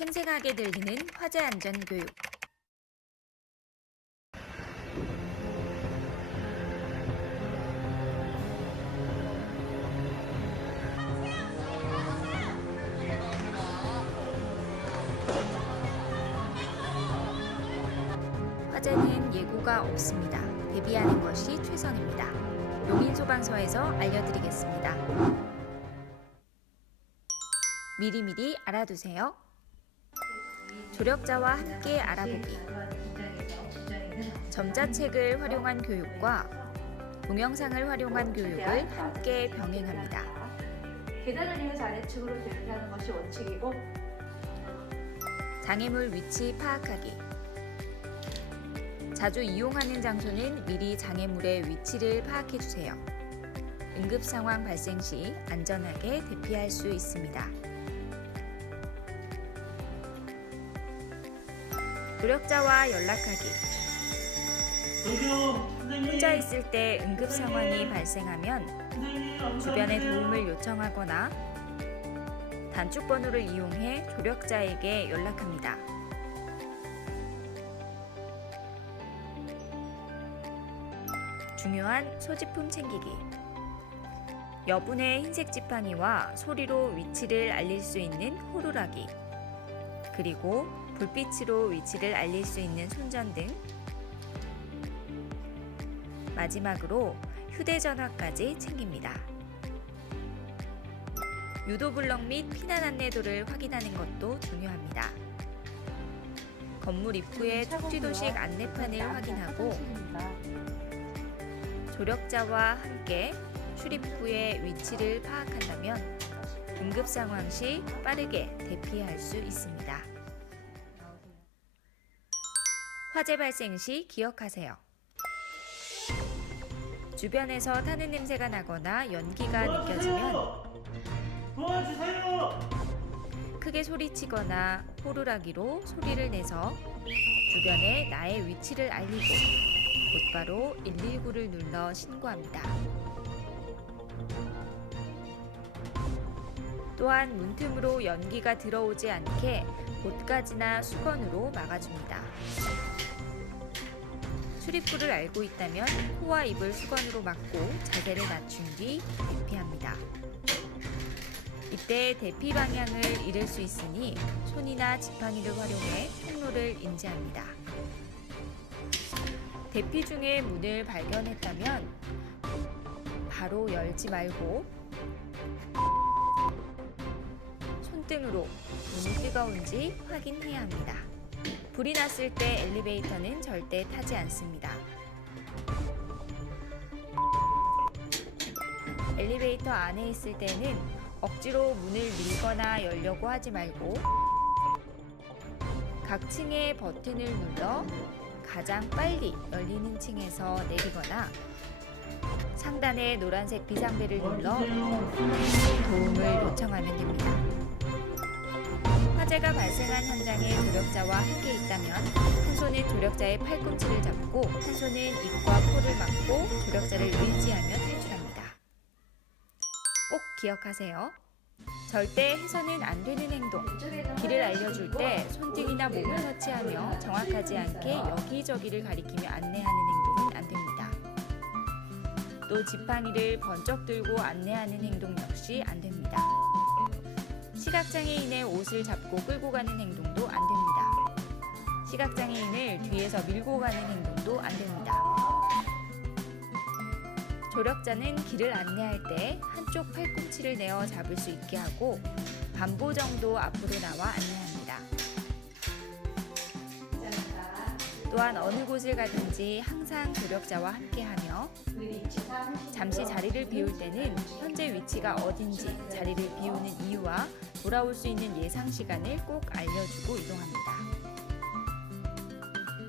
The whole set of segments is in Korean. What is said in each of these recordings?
생생하게 들리는 화재 안전 교육. 화재는 예고가 없습니다. 대비하는 것이 최선입니다. 용인소방서에서 알려드리겠습니다. 미리미리 알아두세요. 조력자와 함께 알아보기. 점자책을 활용한 교육과 동영상을 활용한 교육을 함께 병행합니다. 계단을 이용해서 아래층으로 대피하는 것이 원칙이고 장애물 위치 파악하기. 자주 이용하는 장소는 미리 장애물의 위치를 파악해 주세요. 응급 상황 발생 시 안전하게 대피할 수 있습니다. 조력자와 연락하기. 혼자 있을 때 응급 상황이 발생하면 감사합니다. 도움을 요청하거나 단축 번호를 이용해 조력자에게 연락합니다. 중요한 소지품 챙기기. 여분의 흰색 지팡이와 소리로 위치를 알릴 수 있는 호루라기. 그리고 불빛으로 위치를 알릴 수 있는 손전등. 마지막으로 휴대전화까지 챙깁니다. 유도블럭 및 피난 안내도를 확인하는 것도 중요합니다. 건물 입구의 촉지도식 안내판을 확인하고 조력자와 함께 출입구의 위치를 파악한다면 응급 상황 시 빠르게 대피할 수 있습니다. 화재 발생 시 기억하세요. 주변에서 타는 냄새가 나거나 연기가 느껴지면 도와주세요. 크게 소리치거나 호루라기로 소리를 내서 주변에 나의 위치를 알리고 곧바로 119를 눌러 신고합니다. 또한 문틈으로 연기가 들어오지 않게 못가지나 수건으로 막아줍니다. 출입구를 알고 있다면 코와 입을 수건으로 막고 자세를 낮춘 뒤 대피합니다. 이때 대피 방향을 잃을 수 있으니 손이나 지팡이를 활용해 통로를 인지합니다. 대피 중에 문을 발견했다면 바로 열지 말고 등으로 문이 뜨거운지 확인해야 합니다. 불이 났을 때 엘리베이터는 절대 타지 않습니다. 엘리베이터 안에 있을 때는 억지로 문을 밀거나 열려고 하지 말고 각 층의 버튼을 눌러 가장 빨리 열리는 층에서 내리거나 상단의 노란색 비상벨을 눌러. 도움을 요청하면 됩니다. 화재가 발생한 현장에 조력자와 함께 있다면 한 손은 조력자의 팔꿈치를 잡고 한 손은 입과 코를 막고 조력자를 의지하며 탈출합니다. 꼭 기억하세요. 절대 해서는 안 되는 행동. 길을 알려줄 때 손등이나 몸을 터치하며 정확하지 않게 여기저기를 가리키며 안내하는 행동은 안 됩니다. 또 지팡이를 번쩍 들고 안내하는 행동 역시 안 됩니다. 시각장애인의 옷을 잡고 끌고 가는 행동도 안 됩니다. 시각장애인을 뒤에서 밀고 가는 행동도 안 됩니다. 조력자는 길을 안내할 때 한쪽 팔꿈치를 내어 잡을 수 있게 하고 반보 정도 앞으로 나와 안내합니다. 또한 어느 곳을 가든지 항상 조력자와 함께하며 잠시 자리를 비울 때는 현재 위치가 어딘지 자리를 비우는 이유와 돌아올 수 있는 예상 시간을 꼭 알려주고 이동합니다.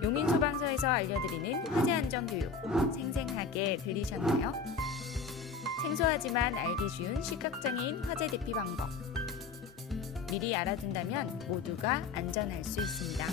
용인 소방서에서 알려드리는 화재 안전 교육 생생하게 들리셨나요? 생소하지만 알기 쉬운 시각장애인 화재 대피 방법. 미리 알아둔다면 모두가 안전할 수 있습니다.